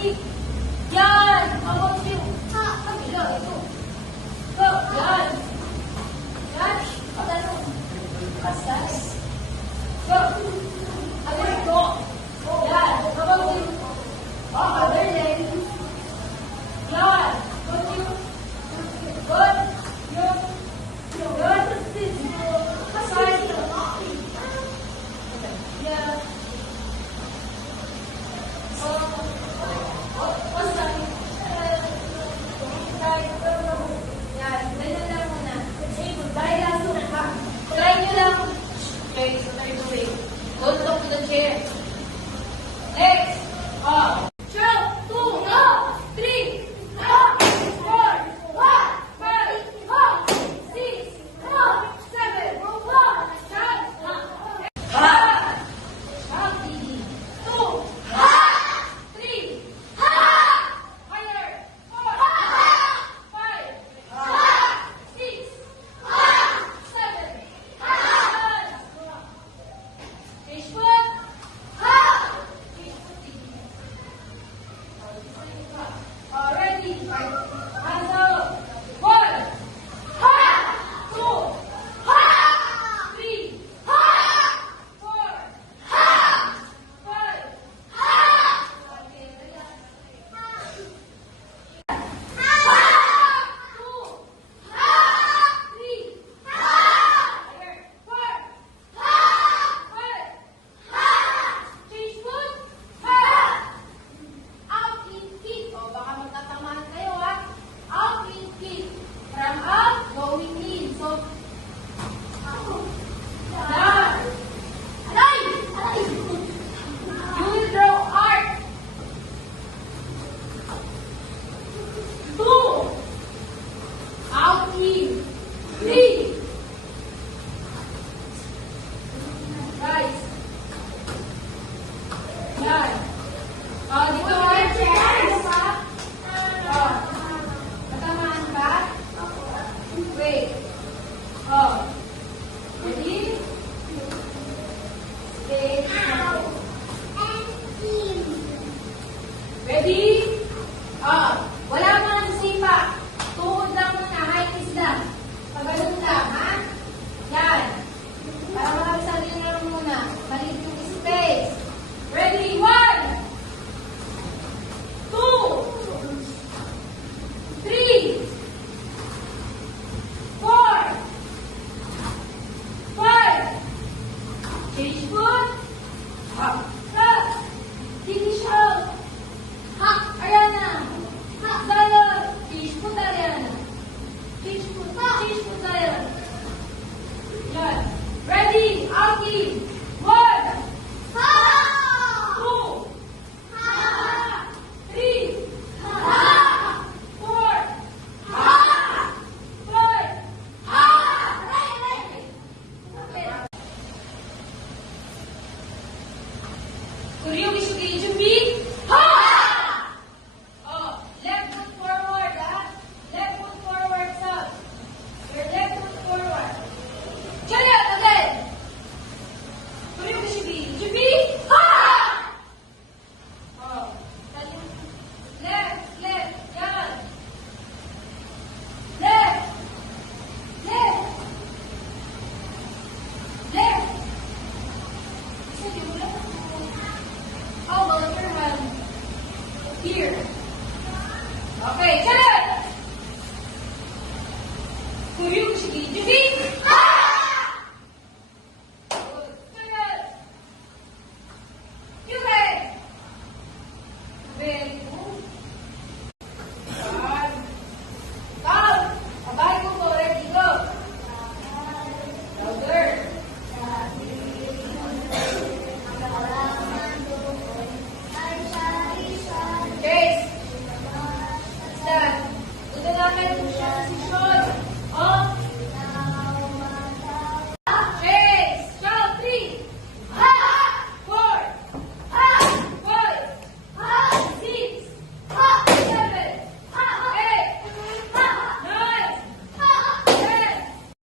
Keep. Yan. How about you? Ha, kabila. Ito. Go. Yan. Yan. Pagano. Pasas. Go. Again, go. Yan. How about you? Oh, other leg. Yan. Good you. Good. You. Good. Aside. Yeah. Yan, ganyan lang muna. Dahil lang muna ha. Try nyo lang. Okay, so what are you doing? Don't look to the chair. Next. Oh. 2, 3, 4, 5, 6, 7, 3. Guys. Yan. Dito ay matamaan ka? Wait. Ready? Stay. Ready? Wala mo nang sipa. Tuhod lang muna. High kiss lang. Pagano'n lang, ha? Yan. Para makapasali na lang muna. Maliit yung space. Ready? 1, 2, 3, 4, 5. Change foot. Up. Up. Finish out. Ha, Ariana. Ha, Zion. Finish foot, Ariana. Finish foot. Finish foot, Zion. Yan. Ready? Outing. 1, 2, 3, 4, 5. 구리오기 숙이 준비. Left foot forward, Left foot forward, up. Your left foot forward. Jayan, again. 구리오기 숙이 준비. Left, left, yan. Left, left, left. Sige, wala na. How about your hand? Here. Okay, jalan! Kuryong sige, 준비! Jalan! Yume! Very good.